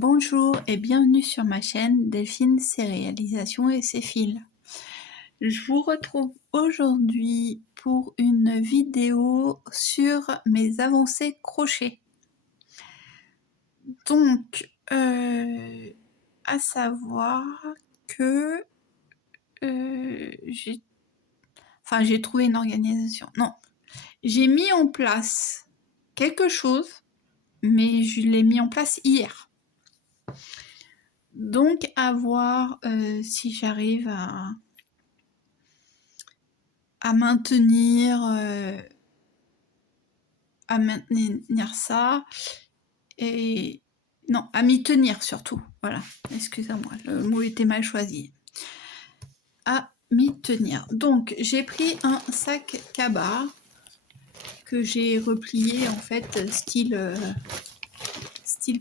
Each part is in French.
Bonjour et bienvenue sur ma chaîne Delphine, ses réalisations et ses fils. Je vous retrouve aujourd'hui pour une vidéo sur mes avancées crochet. Donc, à savoir que j'ai trouvé une organisation. Non, j'ai mis en place quelque chose, mais je l'ai mis en place hier. Donc, à voir si j'arrive à maintenir ça et non, à m'y tenir surtout. Voilà, excusez-moi, le mot était mal choisi. À m'y tenir. Donc, j'ai pris un sac cabas que j'ai replié en fait style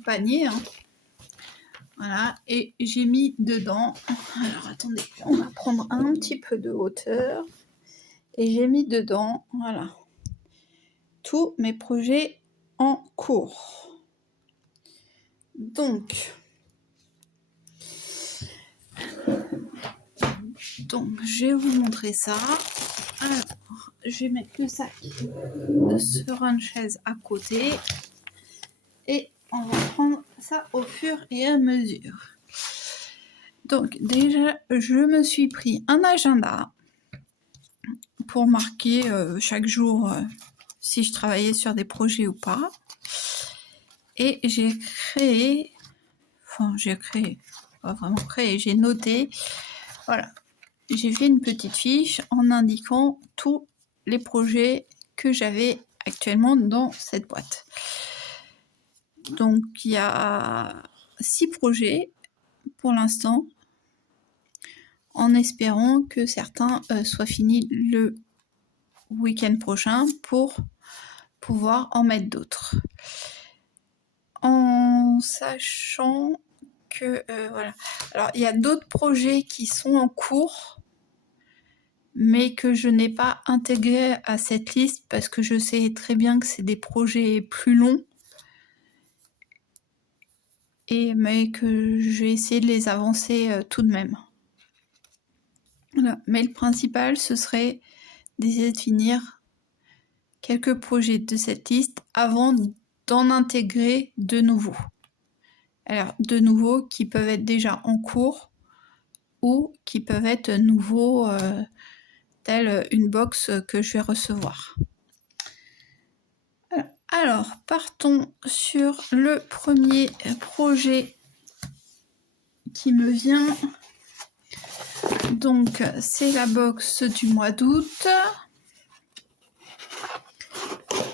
panier. Hein. Voilà, et j'ai mis dedans, alors attendez, on va prendre un petit peu de hauteur, et j'ai mis dedans, voilà, tous mes projets en cours. Donc, je vais vous montrer ça. Alors, je vais mettre le sac sur une chaise à côté, et on va prendre ça au fur et à mesure. Donc déjà, je me suis pris un agenda pour marquer chaque jour si je travaillais sur des projets ou pas. Et j'ai noté, voilà, j'ai fait une petite fiche en indiquant tous les projets que j'avais actuellement dans cette boîte. Donc il y a 6 projets pour l'instant, en espérant que certains soient finis le week-end prochain pour pouvoir en mettre d'autres. En sachant que, voilà. Alors, il y a d'autres projets qui sont en cours, mais que je n'ai pas intégrés à cette liste parce que je sais très bien que c'est des projets plus longs, mais que je vais essayer de les avancer tout de même. Voilà. Mais le principal, ce serait d'essayer de finir quelques projets de cette liste avant d'en intégrer de nouveaux. Alors, de nouveaux qui peuvent être déjà en cours ou qui peuvent être nouveaux, telle une box que je vais recevoir. Alors, partons sur le premier projet qui me vient. Donc, c'est la box du mois d'août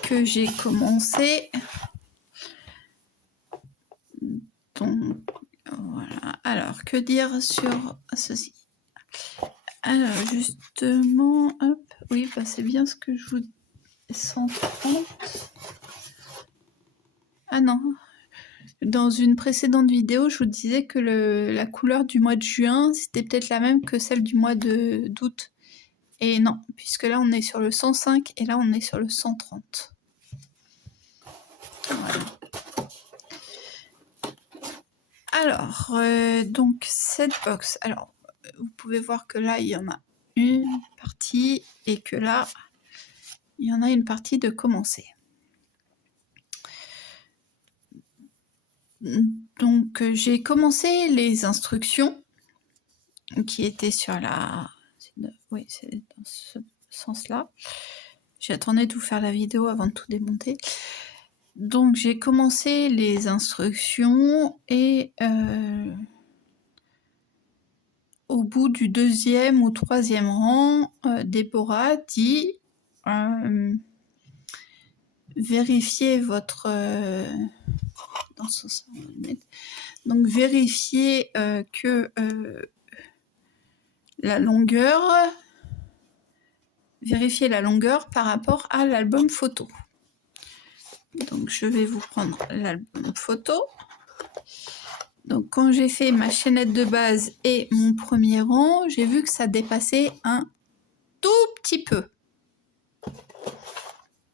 que j'ai commencé. Donc, voilà. Alors, que dire sur ceci? Alors, justement, hop, oui, bah, c'est bien ce que je vous... 130. Ah non, dans une précédente vidéo, je vous disais que la couleur du mois de juin, c'était peut-être la même que celle du mois d'août. Et non, puisque là, on est sur le 105 et là, on est sur le 130. Voilà. Alors, donc, cette box. Alors, vous pouvez voir que là, il y en a une partie et que là, il y en a une partie de commencer. Donc, j'ai commencé les instructions qui étaient sur la... Oui, c'est dans ce sens-là. J'attendais de vous faire la vidéo avant de tout démonter. Donc, j'ai commencé les instructions et au bout du 2e ou 3e rang, Déborah dit vérifiez votre... dans ce sens, on va le mettre. Donc, vérifiez que la longueur... Vérifiez la longueur par rapport à l'album photo. Donc, je vais vous prendre l'album photo. Donc, quand j'ai fait ma chaînette de base et mon premier rang, j'ai vu que ça dépassait un tout petit peu.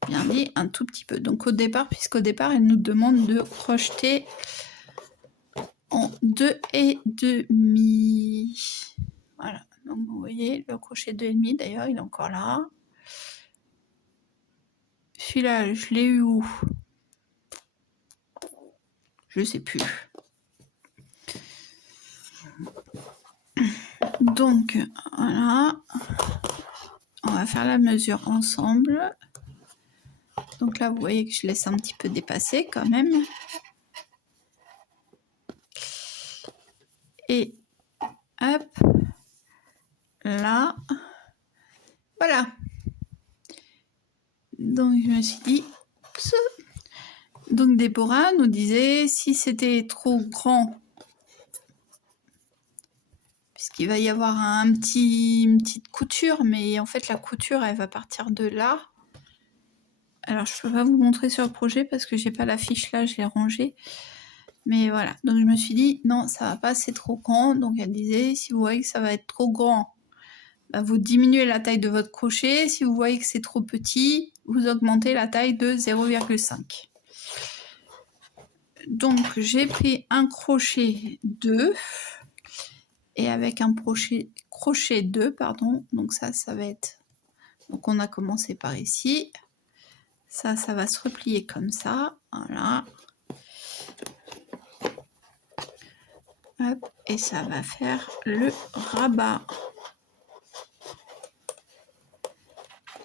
Bien dit, un tout petit peu. Donc, au départ, puisqu'au départ, elle nous demande de crocheter 2,5. Voilà, donc vous voyez le crochet 2,5, d'ailleurs il est encore là. Celui-là, je l'ai eu où? Je sais plus. Donc voilà, on va faire la mesure ensemble. Donc là, vous voyez que je laisse un petit peu dépasser quand même. Et hop, là, voilà. Donc je me suis dit, donc Déborah nous disait si c'était trop grand, puisqu'il va y avoir une petite couture, mais en fait la couture elle va partir de là. Alors je peux pas vous montrer sur le projet parce que j'ai pas la fiche là, je l'ai rangée. Mais voilà, donc je me suis dit non, ça va pas, c'est trop grand. Donc elle disait si vous voyez que ça va être trop grand, bah, vous diminuez la taille de votre crochet. Si vous voyez que c'est trop petit, vous augmentez la taille de 0,5. Donc j'ai pris un crochet 2 et avec un crochet 2, pardon, donc ça va être, donc on a commencé par ici, ça va se replier comme ça, voilà. Hop, et ça va faire le rabat.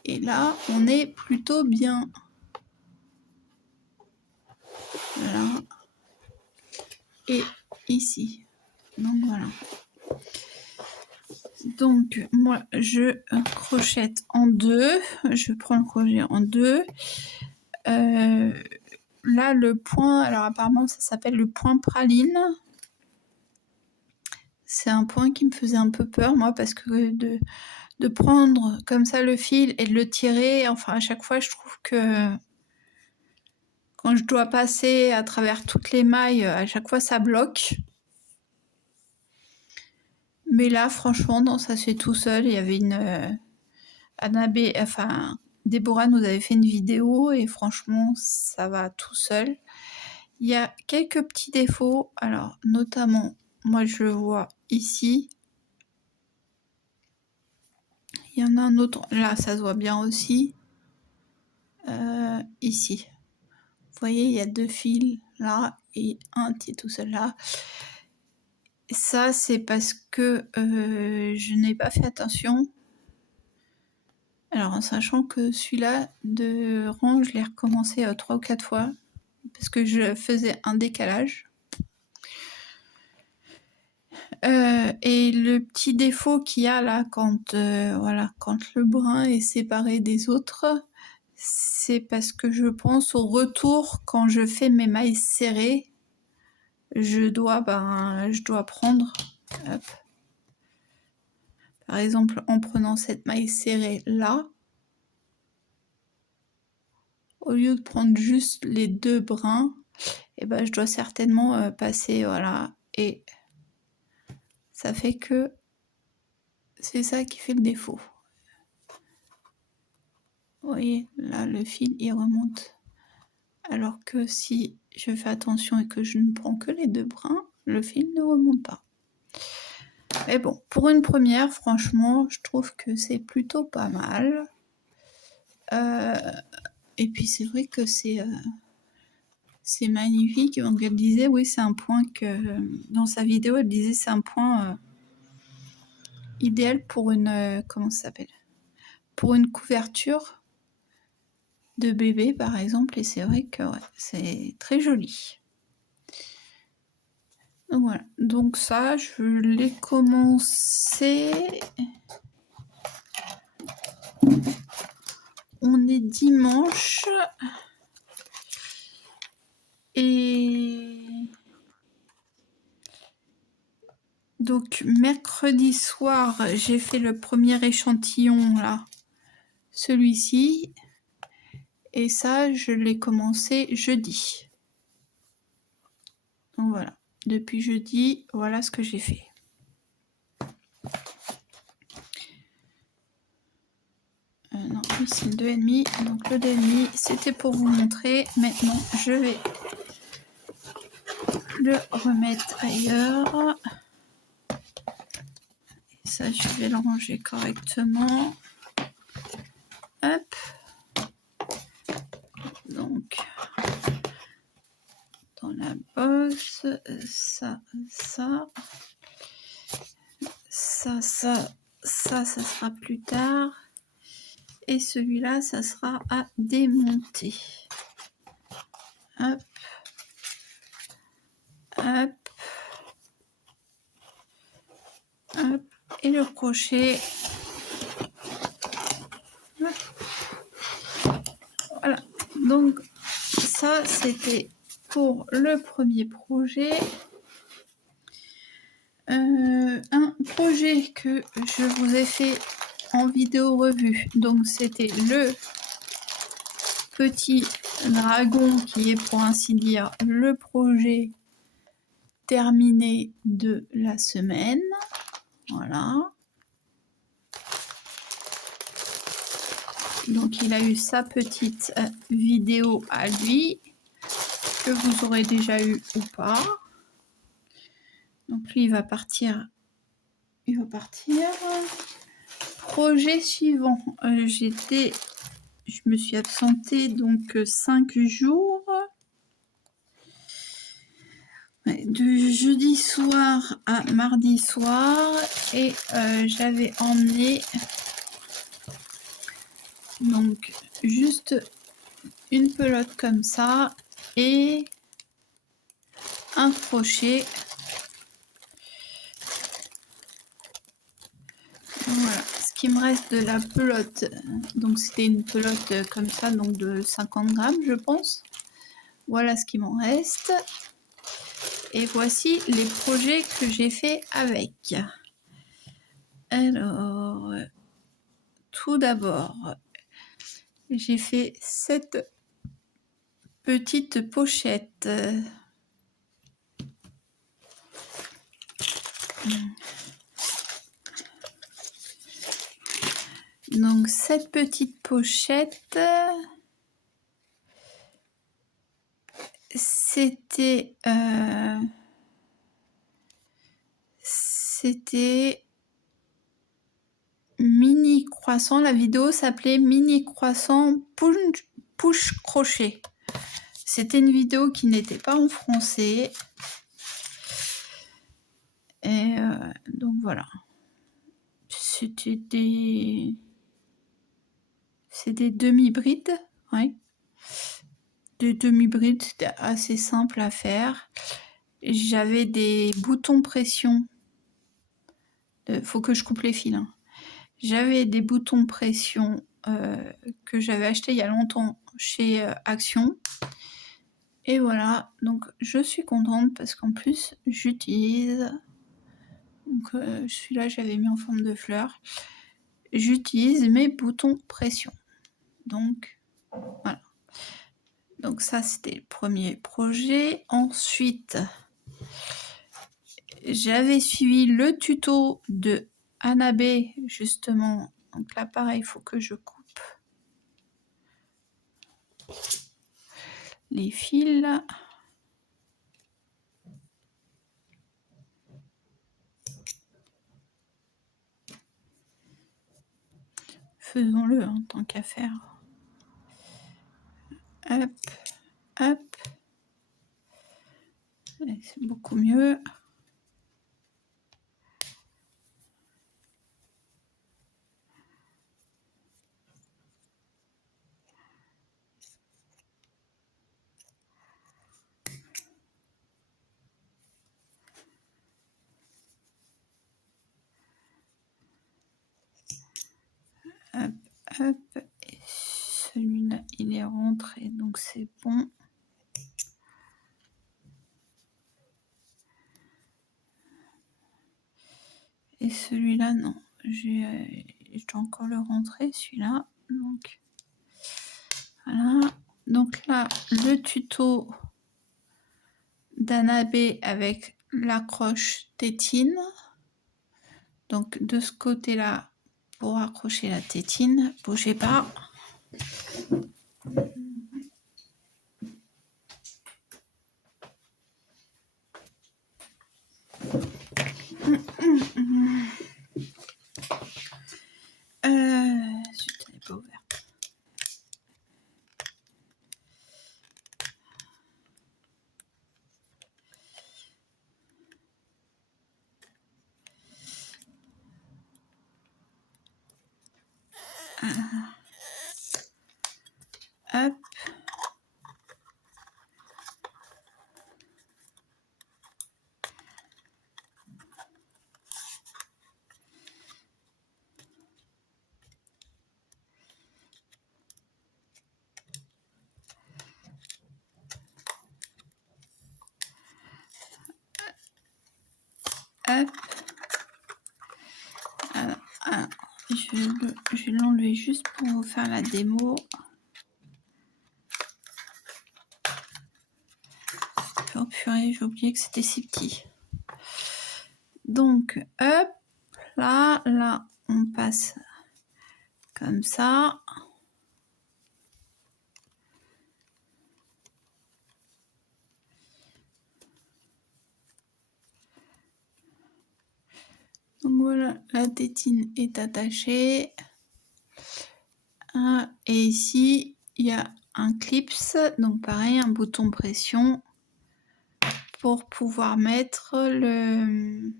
Et là, on est plutôt bien. Voilà. Et ici. Donc voilà. Donc moi, je crochette en 2. Je prends le crochet en 2. Là, le point, alors apparemment, ça s'appelle le point praline. C'est un point qui me faisait un peu peur, moi, parce que de prendre comme ça le fil et de le tirer, enfin, à chaque fois, je trouve que quand je dois passer à travers toutes les mailles, à chaque fois, ça bloque. Mais là, franchement, non, ça se fait tout seul. Il y avait une... Déborah nous avait fait une vidéo et franchement, ça va tout seul. Il y a quelques petits défauts. Alors, notamment, moi, je le vois ici. Il y en a un autre. Là, ça se voit bien aussi. Ici. Vous voyez, il y a 2 fils là et un qui est tout seul là. Ça, c'est parce que je n'ai pas fait attention. Alors, en sachant que celui-là de rang, je l'ai recommencé 3 ou 4 fois parce que je faisais un décalage. Et le petit défaut qu'il y a là quand le brin est séparé des autres, c'est parce que je pense au retour quand je fais mes mailles serrées, je dois prendre, hop, par exemple en prenant cette maille serrée là, au lieu de prendre juste les 2 brins, et ben je dois certainement passer, voilà, et ça fait que c'est ça qui fait le défaut. Vous voyez, là le fil il remonte. Alors que si je fais attention et que je ne prends que les 2 brins, le fil ne remonte pas. Mais bon, pour une première, franchement, je trouve que c'est plutôt pas mal. Et puis c'est vrai que c'est magnifique. Donc elle disait, oui, c'est un point que... Dans sa vidéo, elle disait c'est un point idéal pour une... comment ça s'appelle? Pour une couverture de bébé, par exemple. Et c'est vrai que ouais, c'est très joli. Donc voilà, donc ça, je l'ai commencé. On est dimanche. Et donc mercredi soir, j'ai fait le premier échantillon là, celui-ci. Et ça, je l'ai commencé jeudi. Donc voilà, depuis jeudi, voilà ce que j'ai fait. Non, lui c'est le 2,5. Donc le 2,5, c'était pour vous montrer. Maintenant, je vais le remettre ailleurs. Et ça, je vais le ranger correctement. Hop. Donc, dans la bosse, ça, ça. Ça sera plus tard. Et celui-là, ça sera à démonter. Hop. Hop. Hop. Et le crochet. Voilà. Donc, ça, c'était pour le premier projet. Un projet que je vous ai fait en vidéo revue. Donc, c'était le petit dragon qui est, pour ainsi dire, le projet terminé de la semaine. Voilà. Donc, il a eu sa petite vidéo à lui, que vous aurez déjà eu ou pas. Donc, lui, il va partir. Il va partir. Projet suivant. Je me suis absentée donc 5 jours. De jeudi soir à mardi soir. Et j'avais emmené donc juste une pelote comme ça et un crochet. Voilà, ce qui me reste de la pelote, donc c'était une pelote comme ça, donc de 50 grammes je pense. Voilà ce qui m'en reste. Et voici les projets que j'ai fait avec. Alors, tout d'abord, j'ai fait cette petite pochette. Donc cette petite pochette, c'était mini croissant. La vidéo s'appelait mini croissant push crochet. C'était une vidéo qui n'était pas en français. Et donc voilà. C'était des demi-brides. Ouais. Des demi-brides, c'était assez simple à faire. J'avais des boutons pression. Faut que je coupe les fils. Hein. J'avais des boutons pression que j'avais acheté il y a longtemps chez Action. Et voilà, donc je suis contente parce qu'en plus j'utilise. Donc celui-là j'avais mis en forme de fleur. J'utilise mes boutons pression. Donc voilà. Donc ça c'était le premier projet. Ensuite, j'avais suivi le tuto de Annabé justement. Donc là pareil, il faut que je coupe les fils. Faisons-le, hein, tant qu'à faire. Hop, hop. C'est beaucoup mieux. Hop, hop. Et celui-là, il est rentré, donc c'est bon. Et celui-là, non. Je dois encore le rentrer, celui-là. Donc, voilà. Donc là, le tuto d'Annabé avec l'accroche tétine. Donc, de ce côté-là, pour accrocher la tétine, bougez pas. Je n'est pas ouvert. Hop. Hop. Alors, je vais l'enlever juste pour vous faire la démo. Oh purée, j'ai oublié que c'était si petit. Donc, hop, là, on passe comme ça. Donc voilà, la tétine est attachée. Et ici, il y a un clips, donc pareil, un bouton pression pour pouvoir mettre le...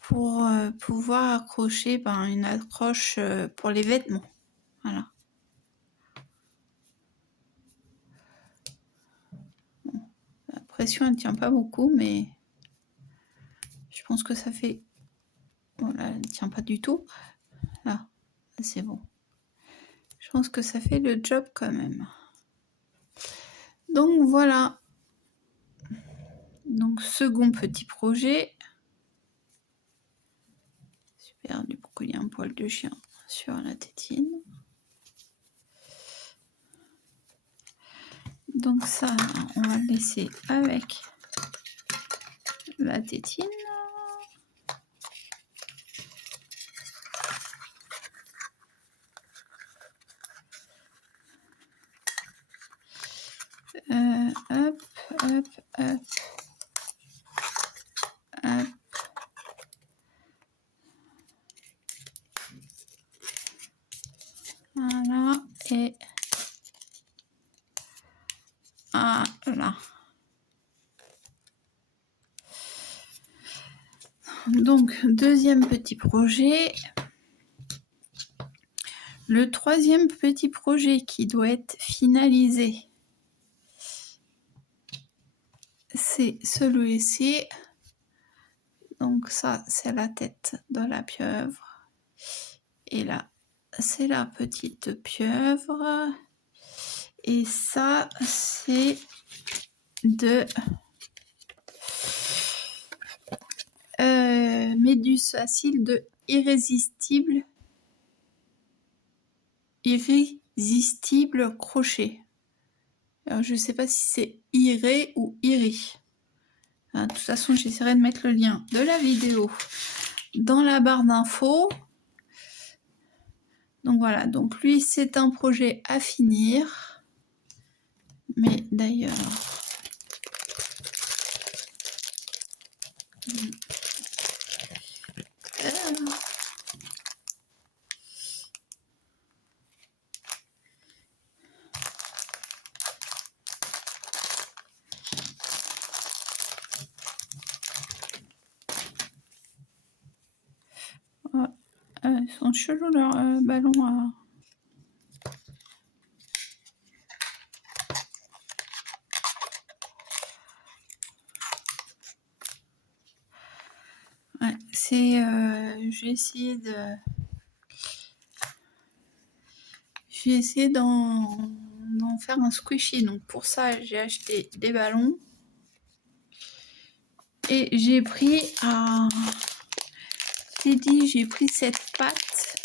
pour pouvoir accrocher une accroche pour les vêtements. Voilà. Bon, la pression, elle ne tient pas beaucoup, mais je pense que ça fait... Voilà, elle ne tient pas du tout. Là, c'est bon. Je pense que ça fait le job quand même. Donc voilà. Donc second petit projet. Super, du coup il y a un poil de chien sur la tétine. Donc ça, on va le laisser avec la tétine. Hop, hop, hop. Hop. Voilà, et voilà. Donc, deuxième petit projet. Le troisième petit projet qui doit être finalisé, c'est celui-ci. Donc ça, c'est la tête de la pieuvre. Et là, c'est la petite pieuvre. Et ça, c'est de Méduse facile de irrésistible crochet. Alors, je ne sais pas si c'est iré ou iri. De toute façon, j'essaierai de mettre le lien de la vidéo dans la barre d'infos. Donc voilà, donc lui, c'est un projet à finir. Mais d'ailleurs... ils sont chelous leurs ballons à... Ouais, c'est... j'ai essayé d'en faire un squishy. Donc pour ça, j'ai acheté des ballons. Et j'ai pris j'ai pris cette pâte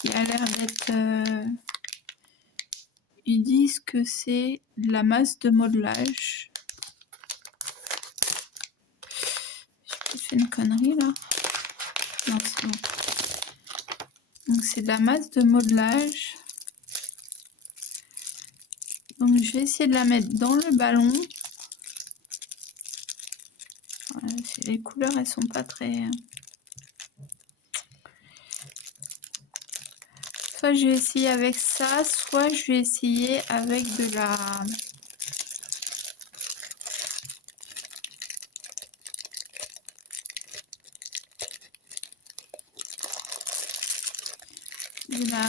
qui a l'air d'être... ils disent que c'est de la masse de modelage. J'ai peut-être fait une connerie là. Non, c'est bon. Donc c'est de la masse de modelage. Donc je vais essayer de la mettre dans le ballon. Voilà, les couleurs, elles sont pas très... Soit je vais essayer avec ça, soit je vais essayer avec de la...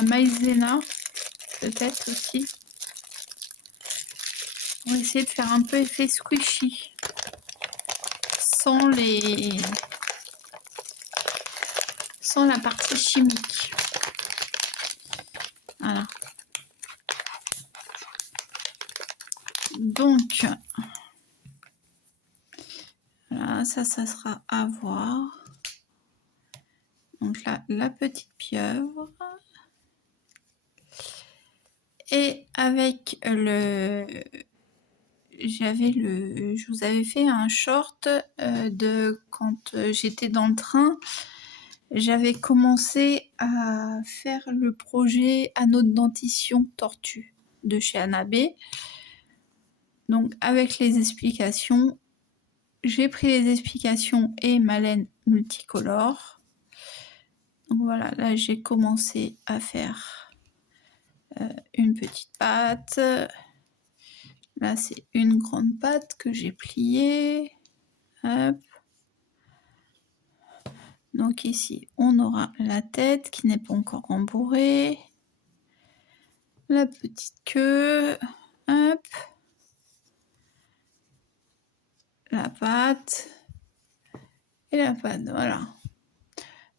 maïzena, peut-être aussi. On va essayer de faire un peu effet squishy. Sans la partie chimique. Voilà. Donc, voilà, ça sera à voir. Donc là, la petite pieuvre. Et avec je vous avais fait un short de quand j'étais dans le train. J'avais commencé à faire le projet anneau de dentition tortue de chez Anabé. Donc avec les explications, j'ai pris les explications et ma laine multicolore. Donc voilà, là j'ai commencé à faire une petite patte. Là c'est une grande patte que j'ai pliée. Hop. Donc ici on aura la tête qui n'est pas encore rembourrée. La petite queue. Hop. La patte. Et la patte, voilà.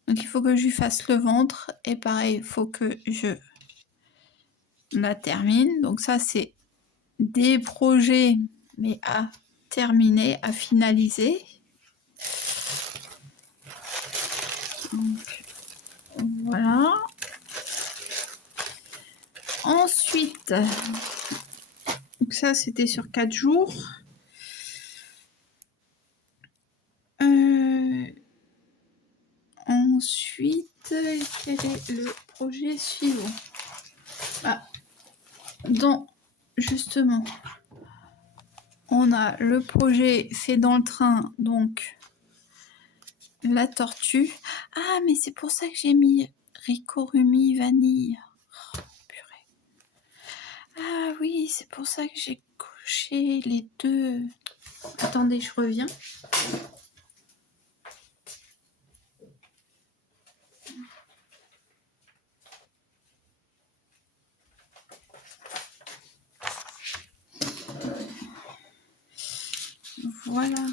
Donc il faut que je lui fasse le ventre. Et pareil, il faut que je la termine. Donc ça c'est des projets, mais à terminer, à finaliser. Donc, voilà. Ensuite, donc ça c'était sur 4 jours. Ensuite, quel est le projet suivant? Donc, justement, on a le projet fait dans le train, donc la tortue. Ah, mais c'est pour ça que j'ai mis Ricorumi vanille. Oh, purée. Ah oui, c'est pour ça que j'ai coché les deux. Attendez, je reviens. Voilà.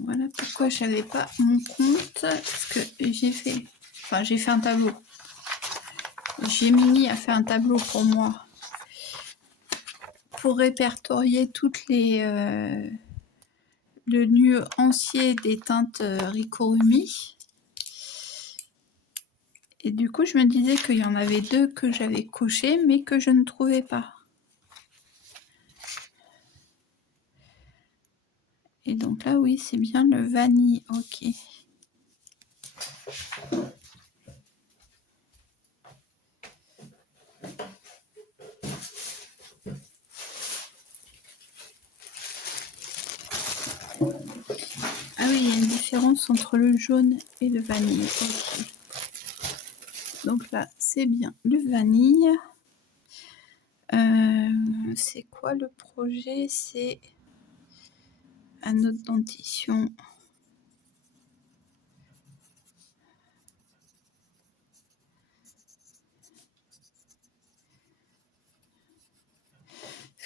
Voilà pourquoi je n'avais pas mon compte. Parce que j'ai fait un tableau. Gemini a fait un tableau pour moi. Pour répertorier toutes les... le nuancier des teintes Ricorumi. Et du coup, je me disais qu'il y en avait deux que j'avais cochés, mais que je ne trouvais pas. Et donc là, oui, c'est bien le vanille. Ok. Ah oui, il y a une différence entre le jaune et le vanille. Okay. Donc là, c'est bien le vanille. C'est quoi le projet? C'est anneau de dentition.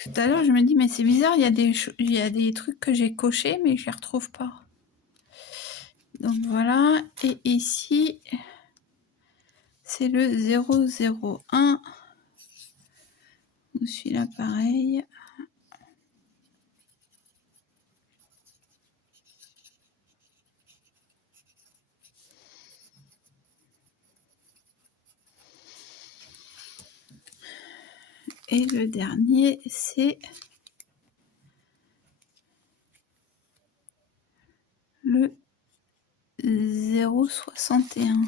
Tout à l'heure, je me dis, mais c'est bizarre, il y a des trucs que j'ai cochés, mais je les retrouve pas. Donc voilà, et ici, c'est le 001. Celui-là, pareil. Et le dernier, c'est le 061.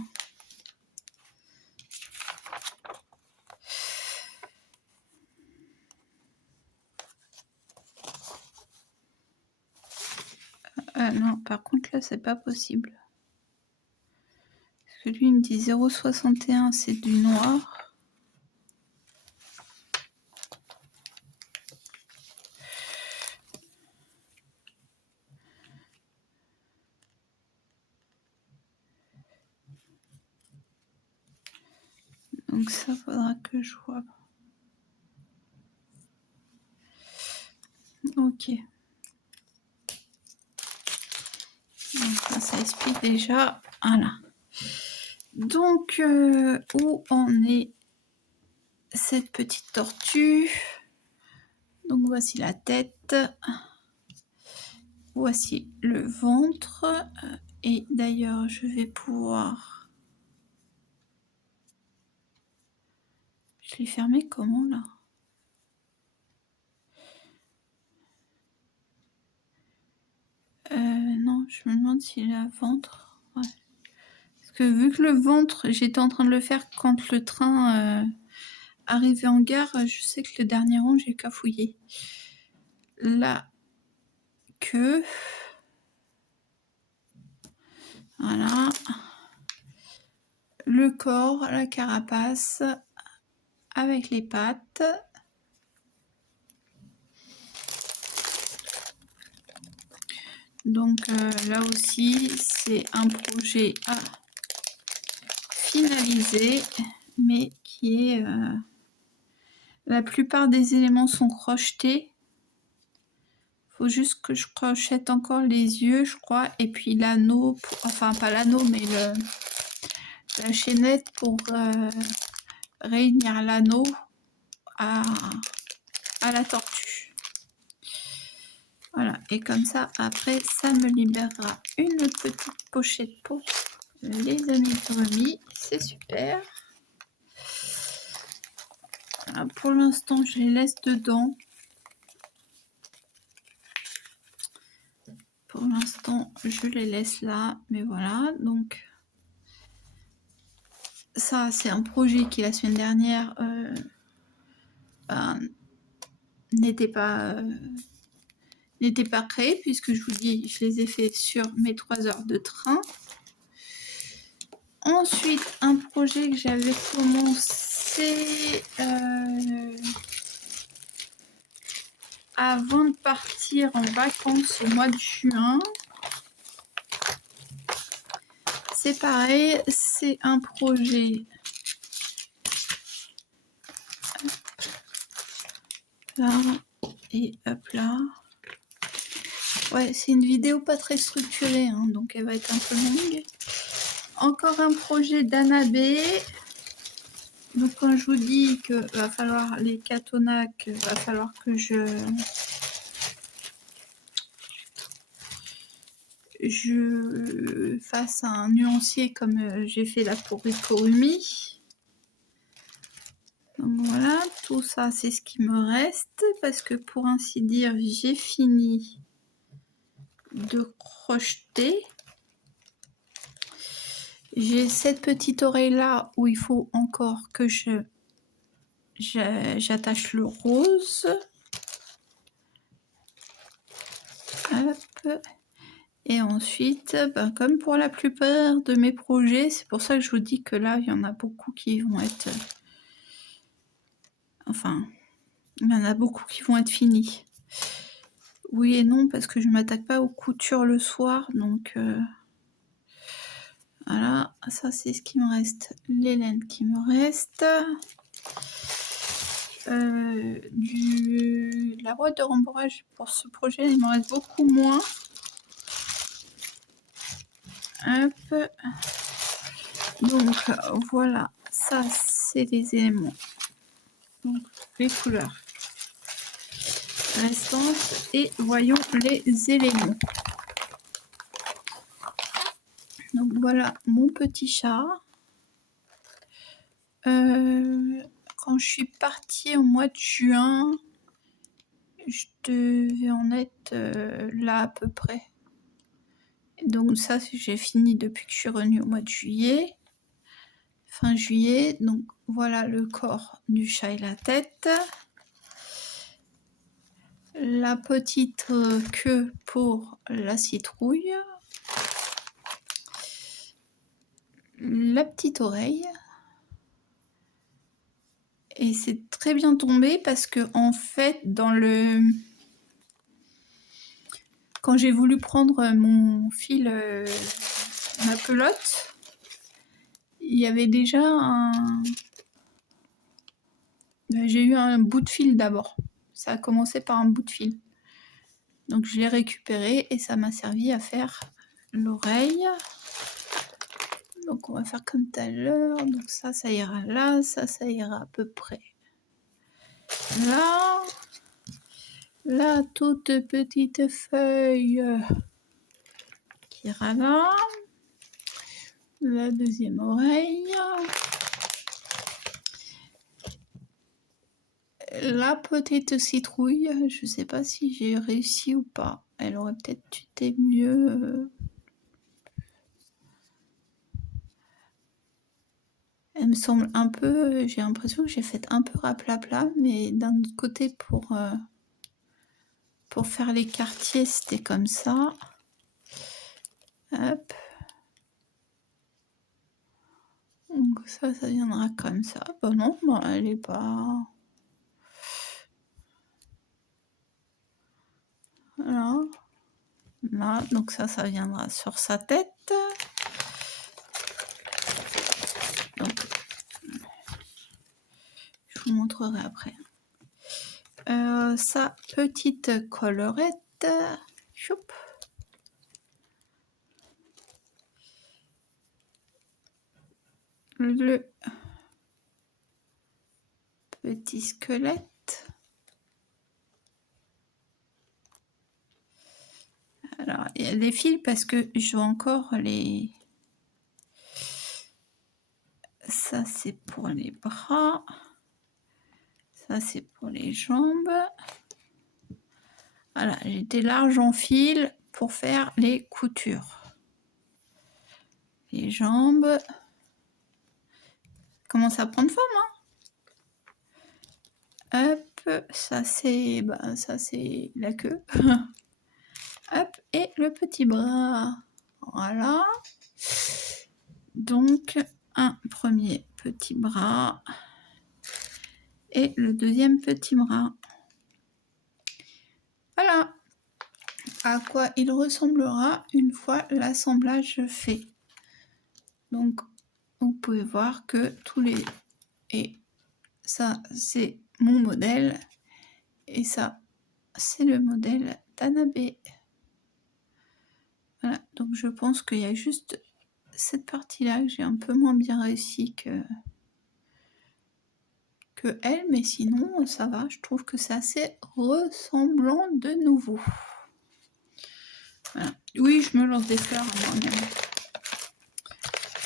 Ah non, par contre là c'est pas possible. Parce que lui il me dit 0,61 c'est du noir. Donc ça faudra que je vois. Ok. Donc, ça explique déjà. Voilà. Donc, où en est cette petite tortue? Donc, voici la tête. Voici le ventre. Et d'ailleurs, je vais pouvoir... Je l'ai fermé comment, là? Non, je me demande s'il a ventre. Ouais. Parce que vu que le ventre, j'étais en train de le faire quand le train arrivait en gare, je sais que le dernier rang, j'ai cafouillé. La queue. Voilà. Le corps, la carapace, avec les pattes. Donc là aussi, c'est un projet à finaliser, mais qui est... la plupart des éléments sont crochetés. Faut juste que je crochette encore les yeux, je crois, et puis l'anneau, enfin pas l'anneau, mais la chaînette pour réunir l'anneau à la tortue. Voilà, et comme ça, après, ça me libérera une petite pochette pour les amigurumis. C'est super. Voilà, pour l'instant, je les laisse dedans. Pour l'instant, je les laisse là. Mais voilà, donc... Ça, c'est un projet qui, la semaine dernière, n'était pas créé, puisque je vous dis, je les ai fait sur mes 3 heures de train. Ensuite, un projet que j'avais commencé avant de partir en vacances au mois de juin. C'est pareil, c'est un projet là et hop là. Ouais, c'est une vidéo pas très structurée, hein, donc elle va être un peu longue. Encore un projet d'Anabé. Donc quand je vous dis que va falloir les Katonak, va falloir que je fasse un nuancier comme j'ai fait là pour Rikorumi. Donc voilà, tout ça c'est ce qui me reste parce que pour ainsi dire j'ai fini de crocheter. J'ai cette petite oreille là où il faut encore que j'attache le rose. Hop. Et ensuite, ben, comme pour la plupart de mes projets, c'est pour ça que je vous dis que là, il y en a beaucoup qui vont être... Enfin, il y en a beaucoup qui vont être finis. Oui et non, parce que je ne m'attaque pas aux coutures le soir, donc... Voilà, ça c'est ce qui me reste. Les laines qui me restent. La boîte de rembourrage pour ce projet, il me reste beaucoup moins. Hop. Donc voilà, ça c'est les éléments. Donc les couleurs restantes et voyons les éléments. Donc voilà mon petit chat. Quand je suis partie au mois de juin, je devais en être là à peu près. Donc ça, j'ai fini depuis que je suis revenue au mois de juillet. Fin juillet. Donc voilà le corps du chat et la tête. la petite queue pour la citrouille, la petite oreille. Et c'est très bien tombé parce que en fait, quand j'ai voulu prendre mon fil, ma pelote, il y avait déjà j'ai eu un bout de fil d'abord. Ça a commencé par un bout de fil. Donc je l'ai récupéré et ça m'a servi à faire l'oreille. Donc on va faire comme tout à l'heure. Donc ça ira là, ça ira à peu près là. La toute petite feuille qui ira là. La deuxième oreille. La petite citrouille, je sais pas si j'ai réussi ou pas. Elle aurait peut-être été mieux. Elle me semble un peu, j'ai l'impression que j'ai fait un peu raplapla, mais d'un autre côté, pour faire les quartiers, c'était comme ça. Hop. Donc ça viendra comme ça. Bah non, bah elle est pas... Voilà. Là, donc ça viendra sur sa tête. Donc, je vous montrerai après. Sa petite collerette. Choup. Le petit squelette. Alors, il y a des fils parce que je vois encore les... Ça, c'est pour les bras. Ça, c'est pour les jambes. Voilà, j'étais large en fil pour faire les coutures. Les jambes. Commence à prendre forme, hein. Hop, ça c'est la queue. Hop, et le petit bras. Voilà. Donc, un premier petit bras. Et le deuxième petit bras. Voilà à quoi il ressemblera une fois l'assemblage fait. Donc, vous pouvez voir que tous les... Et ça, c'est mon modèle. Et ça, c'est le modèle d'Annabé. Voilà, donc je pense qu'il y a juste cette partie-là que j'ai un peu moins bien réussi que elle, mais sinon, ça va. Je trouve que c'est assez ressemblant de nouveau. Voilà. Oui, je me lance des fleurs à moi-même.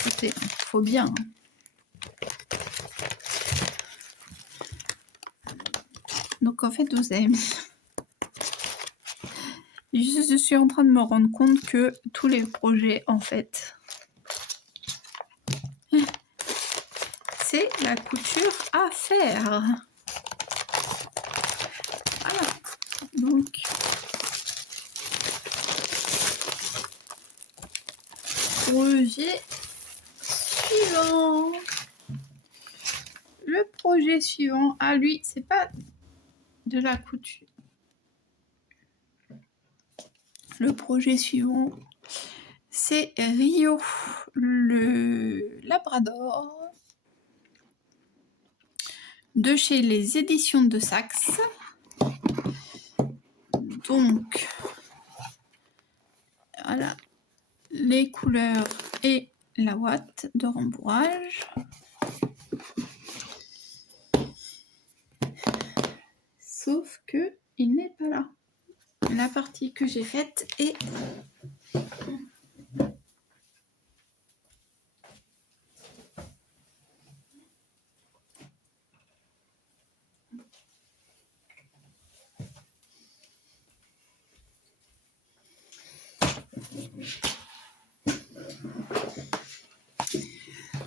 Écoutez, faut bien. Hein. Donc en fait, vous avez mis... Je suis en train de me rendre compte que tous les projets, en fait, c'est la couture à faire. Voilà. Donc, projet suivant. Le projet suivant, ah lui, c'est pas de la couture. Le projet suivant, c'est Rio, le Labrador, de chez les éditions de Saxe. Donc, voilà, les couleurs et la ouate de rembourrage. Sauf que il n'est pas là. La partie que j'ai faite est...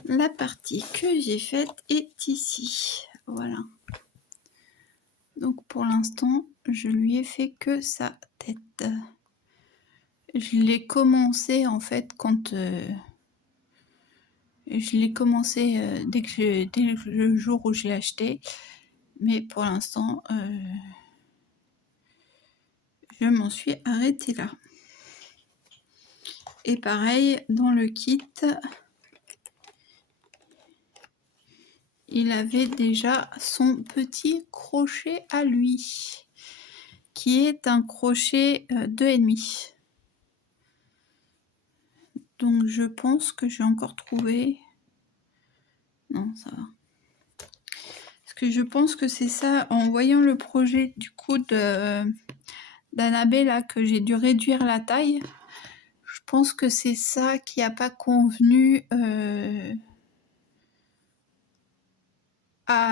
La partie que j'ai faite est ici. Voilà. Donc Donc pour l'instant, je lui ai fait que sa tête. Je l'ai commencé en fait quand je l'ai commencé dès le jour où je l'ai acheté, mais pour l'instant, je m'en suis arrêtée là. Et pareil, dans le kit, il avait déjà son petit crochet à lui, qui est un crochet 2,5. Donc je pense que j'ai encore trouvé... Non, ça va. Parce que je pense que c'est ça, en voyant le projet du coup d'Annabelle là, que j'ai dû réduire la taille. Je pense que c'est ça qui n'a pas convenu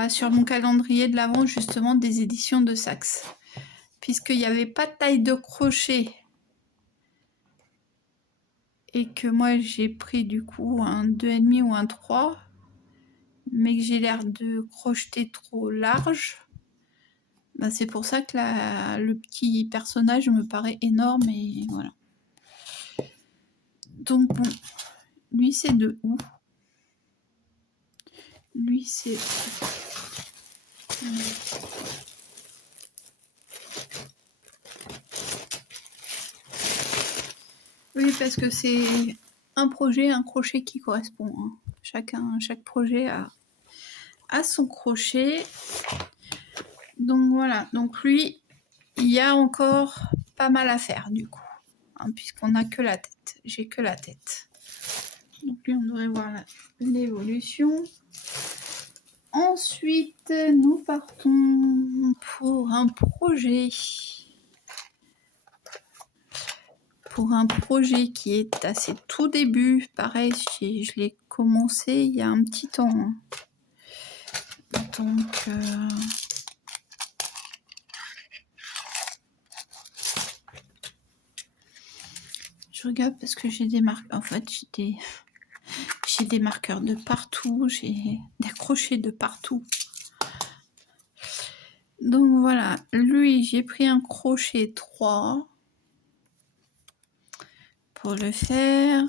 sur mon calendrier de l'avant justement des éditions de Saxe. Puisqu'il n'y avait pas de taille de crochet. Et que moi j'ai pris du coup un 2,5 ou un 3. Mais que j'ai l'air de crocheter trop large. Bah, c'est pour ça que le petit personnage me paraît énorme et voilà. Donc bon, lui c'est de où? Lui c'est... Oui, parce que c'est un crochet qui correspond. Hein. Chaque projet a son crochet. Donc voilà, donc lui, il y a encore pas mal à faire du coup, hein, puisqu'on n'a que la tête. J'ai que la tête. Donc lui, on devrait voir l'évolution. Ensuite, nous partons pour un projet. Pour un projet qui est à ses tout débuts. Pareil, je l'ai commencé il y a un petit temps. Hein. Donc... je regarde parce que j'ai des marqueurs. En fait, j'ai des marqueurs de partout. J'ai des crochets de partout. Donc voilà, lui, j'ai pris un crochet 3 pour le faire.